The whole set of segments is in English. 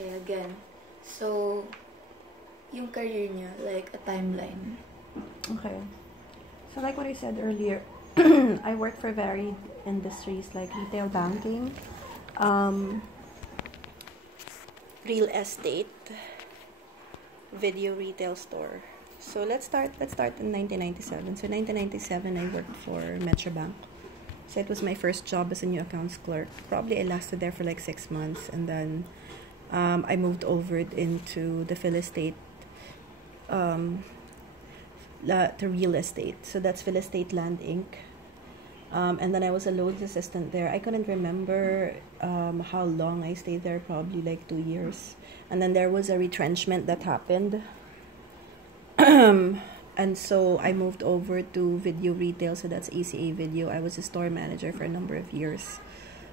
Okay, again. So, yung career niya, like a timeline. Okay. So like what I said earlier, I work for varied industries like retail banking, real estate, video retail store. So let's start in 1997. So 1997 I worked for Metrobank. So it was my first job as a new accounts clerk. Probably I lasted there for like 6 months, and then I moved over into the Phil Estate, to real estate. So that's Phil Estate Land Inc. And then I was a loans assistant there. I couldn't remember how long I stayed there, probably like 2 years. And then there was a retrenchment that happened. And so I moved over to video retail, so that's ACA Video. I was a store manager for a number of years,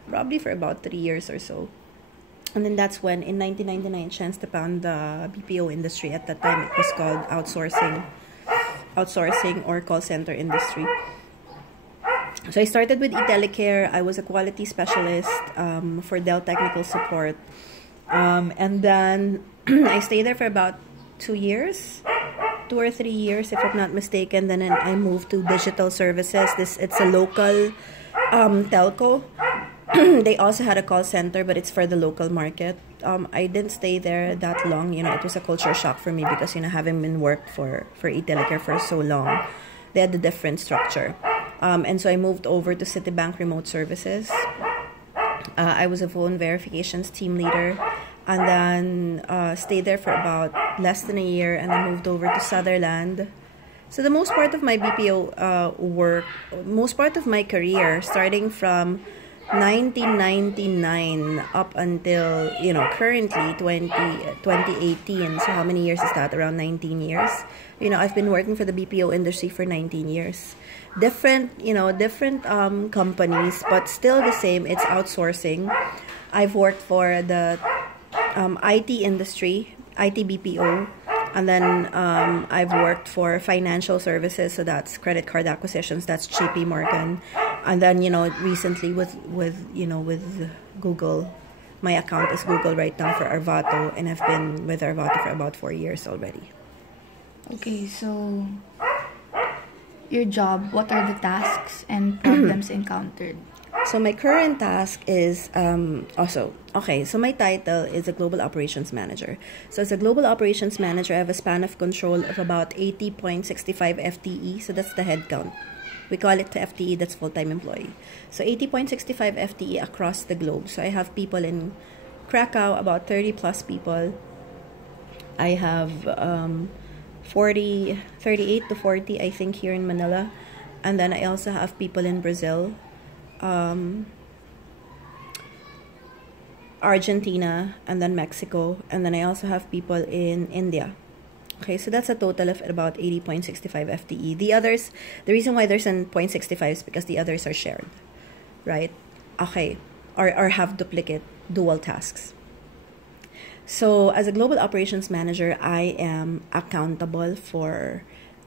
probably for about 3 years or so. And then that's when, in 1999, chanced upon the BPO industry. At that time, it was called outsourcing or call center industry. So I started with eTelecare. I was a quality specialist for Dell Technical Support. And then I stayed there for about 2 years. 2 or 3 years, if I'm not mistaken. Then I moved to Digital Services. It's a local telco. They also had a call center, but it's for the local market. I didn't stay there that long. It was a culture shock for me because, having been worked for eTelecare for so long, they had a different structure. And so I moved over to Citibank Remote Services. I was a phone verifications team leader, and then stayed there for about less than a year, and then moved over to Sutherland. So the most part of my BPO most part of my career, starting from 1999 up until, currently 2018. So how many years is that? Around 19 years. I've been working for the BPO industry for 19 years. Different companies, but still the same. It's outsourcing. I've worked for the IT industry, IT BPO, and then I've worked for financial services, so that's credit card acquisitions, that's JP Morgan. And then, recently with Google, my account is Google right now for Arvato, and I've been with Arvato for about 4 years already. Okay, so your job, what are the tasks and problems encountered? So my current task is so my title is a Global Operations Manager. So as a Global Operations Manager, I have a span of control of about 80.65 FTE. So that's the head count. We call it FTE, that's full-time employee. So 80.65 FTE across the globe. So I have people in Krakow, about 30 plus people. I have 38 to 40, I think, here in Manila. And then I also have people in Brazil, Argentina, and then Mexico. And then I also have people in India. Okay, so that's a total of about 80.65 FTE. The others, the reason why there's an 0.65 is because the others are shared, right? Okay, or have dual tasks. So as a Global Operations Manager, I am accountable for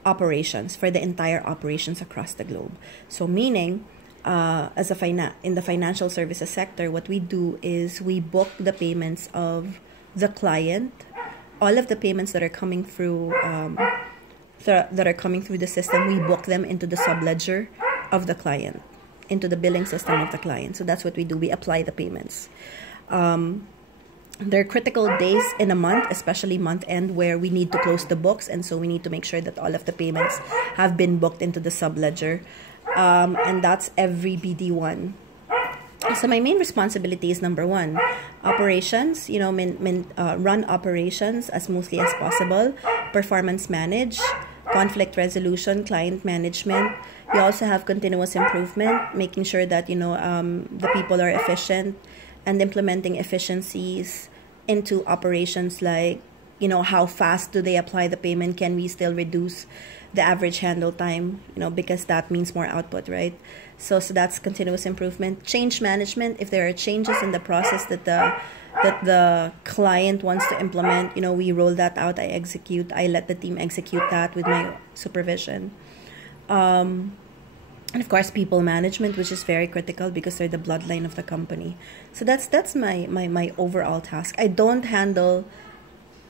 operations, for the entire operations across the globe. So meaning, in the financial services sector, what we do is we book the payments of the client. All of the payments that are coming through the system, we book them into the subledger of the client, into the billing system of the client. So that's what we do. We apply the payments. There are critical days in a month, especially month end, where we need to close the books, and so we need to make sure that all of the payments have been booked into the subledger, and that's every BD1. So my main responsibility is, number one, operations, run operations as smoothly as possible, performance manage, conflict resolution, client management. We also have continuous improvement, making sure that, the people are efficient, and implementing efficiencies into operations, like, how fast do they apply the payment? Can we still reduce the average handle time, because that means more output, right? So that's continuous improvement. Change management, if there are changes in the process that the client wants to implement, we roll that out, I let the team execute that with my supervision. And of course, people management, which is very critical because they're the bloodline of the company. So that's my overall task. I don't handle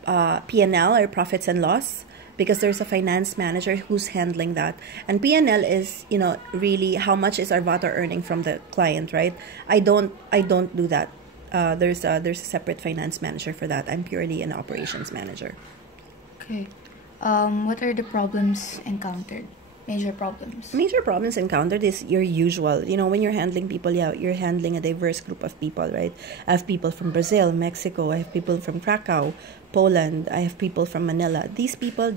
P&L or profits and loss because there's a finance manager who's handling that. And P&L is, really how much is Arvato earning from the client, right? I don't do that. There's a separate finance manager for that. I'm purely an operations manager. Okay. What are the problems encountered? Major problems. Major problems encountered is your usual. When you're handling people, you're handling a diverse group of people, right? I have people from Brazil, Mexico. I have people from Krakow, Poland. I have people from Manila. These people,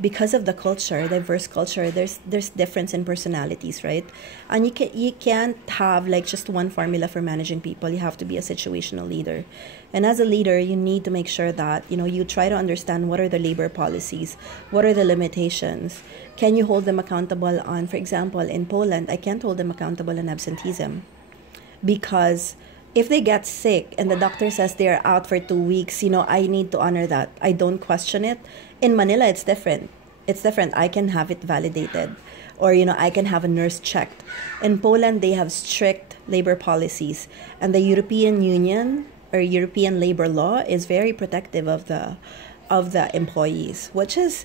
because of the culture, diverse culture, there's difference in personalities, right? And you can't have like just one formula for managing people. You have to be a situational leader. And as a leader, you need to make sure that, you try to understand what are the labor policies, what are the limitations. Can you hold them accountable on, for example, in Poland, I can't hold them accountable on absenteeism because if they get sick and the doctor says they're out for 2 weeks, I need to honor that. I don't question it. In Manila, it's different. I can have it validated or, I can have a nurse checked. In Poland, they have strict labor policies and the European Union or European labor law is very protective of the employees, which is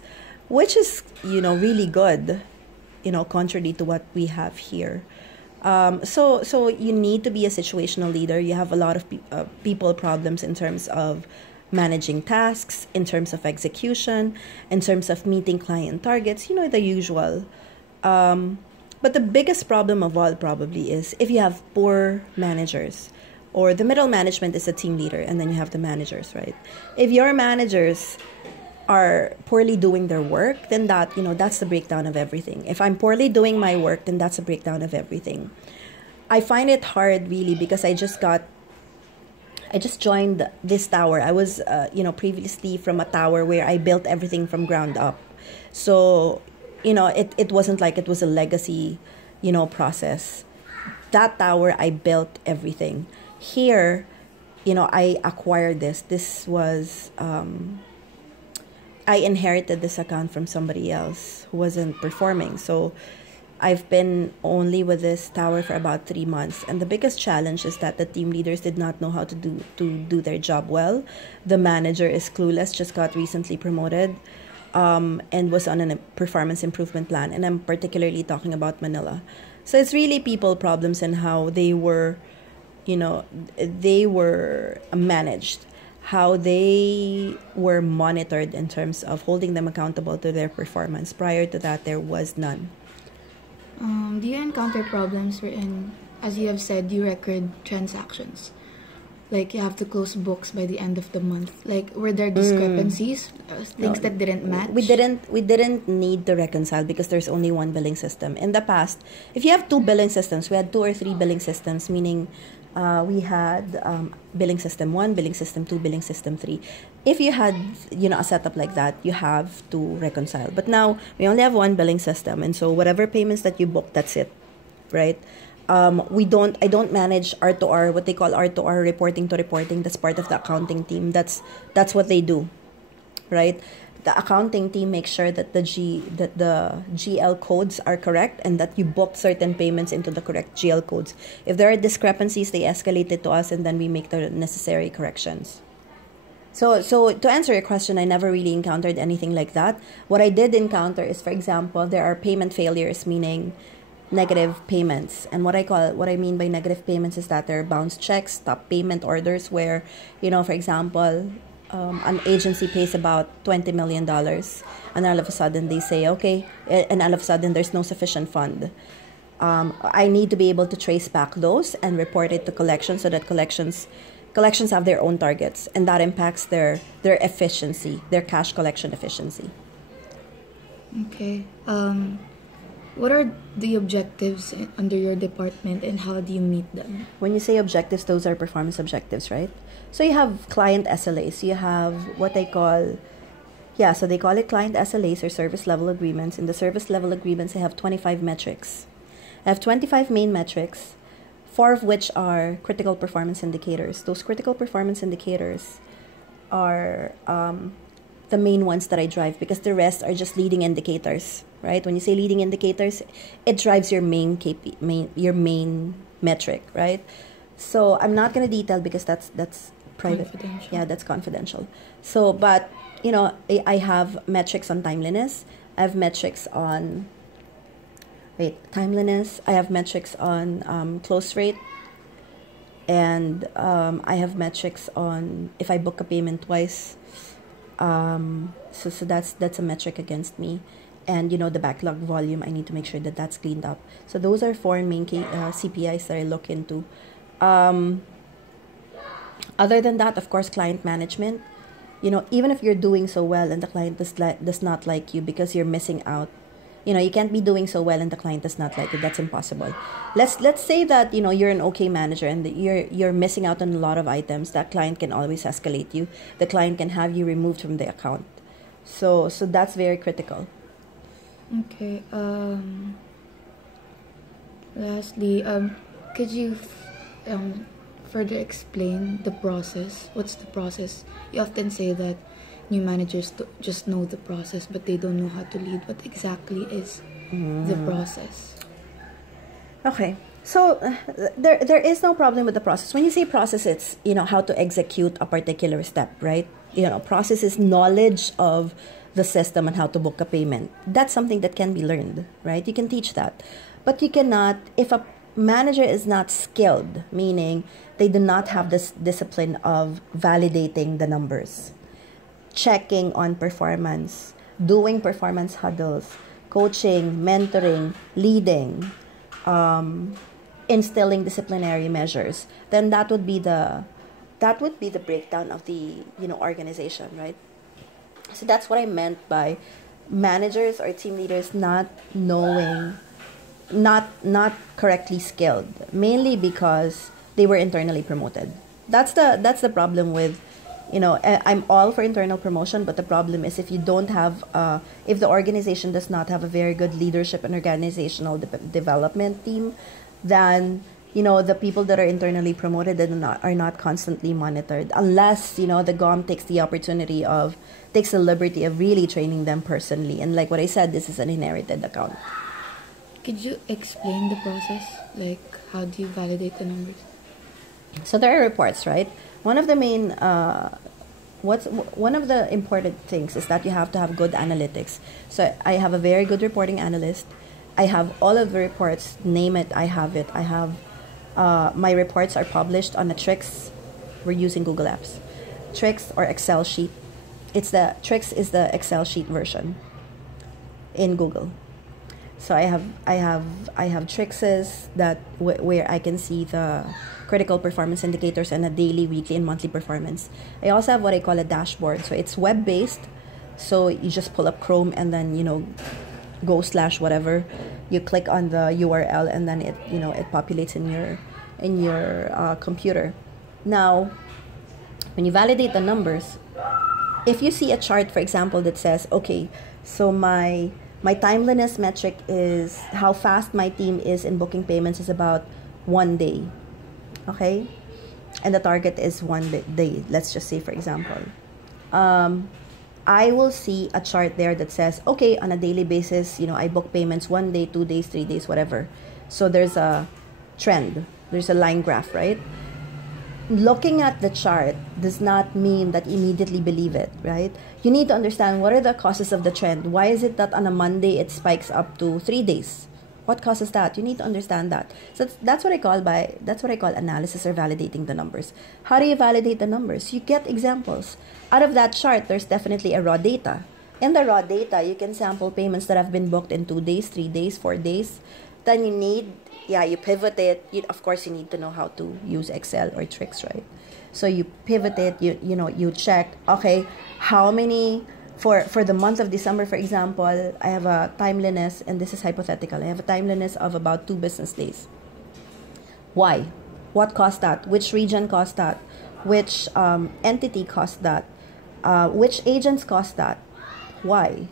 really good, contrary to what we have here. So you need to be a situational leader. You have a lot of people problems in terms of managing tasks, in terms of execution, in terms of meeting client targets, the usual. But the biggest problem of all probably is if you have poor managers or the middle management is a team leader and then you have the managers, right? If your managers are poorly doing their work, then that's the breakdown of everything. If I'm poorly doing my work, then that's a breakdown of everything. I find it hard really because I just joined this tower. I was, previously from a tower where I built everything from ground up. So, it wasn't like it was a legacy, process. That tower, I built everything. Here, I acquired this. This was, I inherited this account from somebody else who wasn't performing. So I've been only with this tower for about 3 months. And the biggest challenge is that the team leaders did not know how to do their job well. The manager is clueless, just got recently promoted, and was on a performance improvement plan. And I'm particularly talking about Manila. So it's really people problems and how they were managed, how they were monitored in terms of holding them accountable to their performance. Prior to that, there was none. Do you encounter problems wherein, as you have said, you record transactions? Like you have to close books by the end of the month. Like were there discrepancies, things that didn't match? We didn't need to reconcile because there's only one billing system. In the past, if you have 2 billing systems, we had 2 or 3 billing systems, meaning we had billing system 1, billing system 2, billing system 3. If you had a setup like that, you have to reconcile. But now we only have one billing system, and so whatever payments that you book, that's it, right? I don't manage R2R, what they call R2R, reporting to reporting. That's part of the accounting team. That's what they do, right? The accounting team makes sure that the GL codes are correct and that you book certain payments into the correct GL codes. If there are discrepancies, they escalate it to us and then we make the necessary corrections. So to answer your question, I never really encountered anything like that. What I did encounter is, for example, there are payment failures, meaning negative payments. And what I mean by negative payments is that there are bounce checks, stop payment orders where, for example, an agency pays about $20 million and all of a sudden they say, okay, and all of a sudden there's no sufficient fund. I need to be able to trace back those and report it to collections so that collections have their own targets, and that impacts their efficiency, their cash collection efficiency. Okay. What are the objectives under your department and how do you meet them? When you say objectives, those are performance objectives, right? So you have client SLAs. You have what they call, so they call it client SLAs or service level agreements. In the service level agreements, they have 25 metrics. I have 25 main metrics, 4 of which are critical performance indicators. Those critical performance indicators are the main ones that I drive, because the rest are just leading indicators, right? When you say leading indicators, it drives your your main metric, right? So I'm not going to detail because that's private. Yeah, that's confidential. So, but you know, I have metrics on timeliness. I have metrics on timeliness. I have metrics on close rate, and I have metrics on if I book a payment twice. So that's a metric against me, and you know, the backlog volume, I need to make sure that that's cleaned up. So those are four main CPIs that I look into. Other than that, of course, client management. You know, even if you're doing so well and the client does not like you because you're missing out, you know, you can't be doing so well and the client does not like it. That's impossible. Let's say that, you know, you're an okay manager and you're missing out on a lot of items. That client can always escalate you. The client can have you removed from the account. So that's very critical. Okay. Lastly, could you further explain the process? What's the process? You often say that new managers just know the process, but they don't know how to lead. What exactly is the process? Okay. So there is no problem with the process. When you say process, it's, you know, how to execute a particular step, right? You know, process is knowledge of the system and how to book a payment. That's something that can be learned, right? You can teach that. But you cannot, if a manager is not skilled, meaning they do not have this discipline of validating the numbers, checking on performance, doing performance huddles, coaching, mentoring, leading, instilling disciplinary measures, then that would be the breakdown of the, you know, organization, right? So that's what I meant by managers or team leaders not knowing, not correctly skilled, mainly because they were internally promoted. That's the problem with, you know, I'm all for internal promotion, but the problem is if you don't have, if the organization does not have a very good leadership and organizational development team, then, you know, the people that are internally promoted are not constantly monitored, unless, you know, the GOM takes the liberty of really training them personally. And like what I said, this is an inherited account. Could you explain the process? Like, how do you validate the numbers? So there are reports, right? One of the main, one of the important things is that you have to have good analytics. So I have a very good reporting analyst. I have all of the reports, name it, I have it. I have, my reports are published on a Trix. We're using Google Apps. Trix or Excel sheet. Trix is the Excel sheet version in Google. So I have Trixes that where I can see the critical performance indicators and a daily, weekly, and monthly performance. I also have what I call a dashboard. So it's web-based. So you just pull up Chrome and then, you know, go / whatever. You click on the URL and then it, you know, it populates in your computer. Now, when you validate the numbers, if you see a chart, for example, that says, okay, so my timeliness metric is how fast my team is in booking payments is about 1 day. Okay? And the target is 1 day. Let's just say, for example. I will see a chart there that says, okay, on a daily basis, you know, I book payments 1 day, 2 days, 3 days, whatever. So there's a trend. There's a line graph, right? Looking at the chart does not mean that you immediately believe it, right? You need to understand what are the causes of the trend. Why is it that on a Monday it spikes up to 3 days? What causes that? You need to understand that. So that's what I call analysis or validating the numbers. How do you validate the numbers? You get examples. Out of that chart, there's definitely a raw data. In the raw data, you can sample payments that have been booked in 2 days, 3 days, 4 days. Then you pivot it. Of course, you need to know how to use Excel or Trix, right? So you pivot it, you check, okay, how many, for the month of December, for example, I have a timeliness, and this is hypothetical, I have a timeliness of about 2 business days. Why? What caused that? Which region caused that? Which entity caused that? Which agents caused that? Why?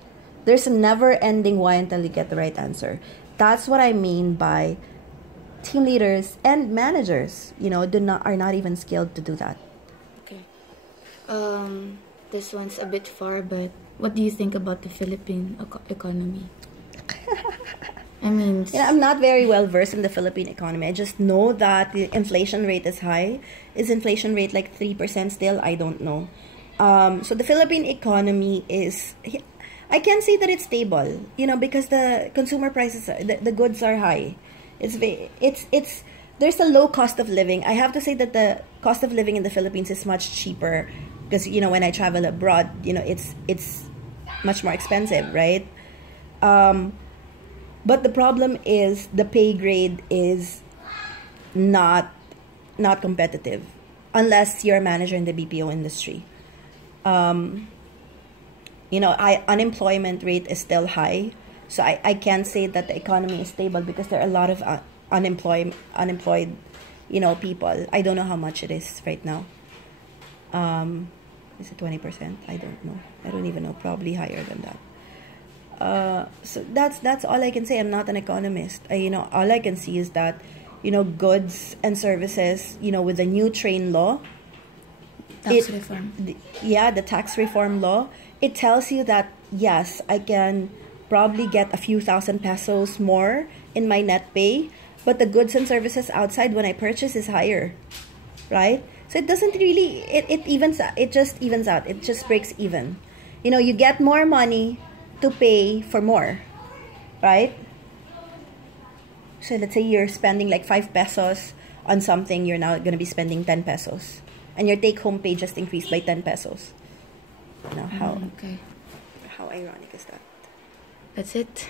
There's a never-ending why until you get the right answer. That's what I mean by team leaders and managers, are not even skilled to do that. Okay. this one's a bit far, but what do you think about the Philippine economy? I mean, I'm not very well versed in the Philippine economy. I just know that the inflation rate is high. Is inflation rate like 3% still? I don't know. So the Philippine economy is, I can say that it's stable, because the consumer prices, the goods are high. There's a low cost of living. I have to say that the cost of living in the Philippines is much cheaper because, when I travel abroad, it's much more expensive, right? But the problem is the pay grade is not competitive unless you're a manager in the BPO industry. Unemployment rate is still high, so I can't say that the economy is stable because there are a lot of unemployed people. I don't know how much it is right now. Is it 20%? I don't know. I don't even know. Probably higher than that. So that's all I can say. I'm not an economist. All I can see is that, goods and services, with the new train law, the tax reform law, it tells you that, yes, I can probably get a few thousand pesos more in my net pay, but the goods and services outside when I purchase is higher, right? So it doesn't really, it just evens out. It just breaks even. You get more money to pay for more, right? So let's say you're spending like 5 pesos on something, you're now going to be spending 10 pesos. And your take-home pay just increased by 10 pesos. How ironic is that? That's it.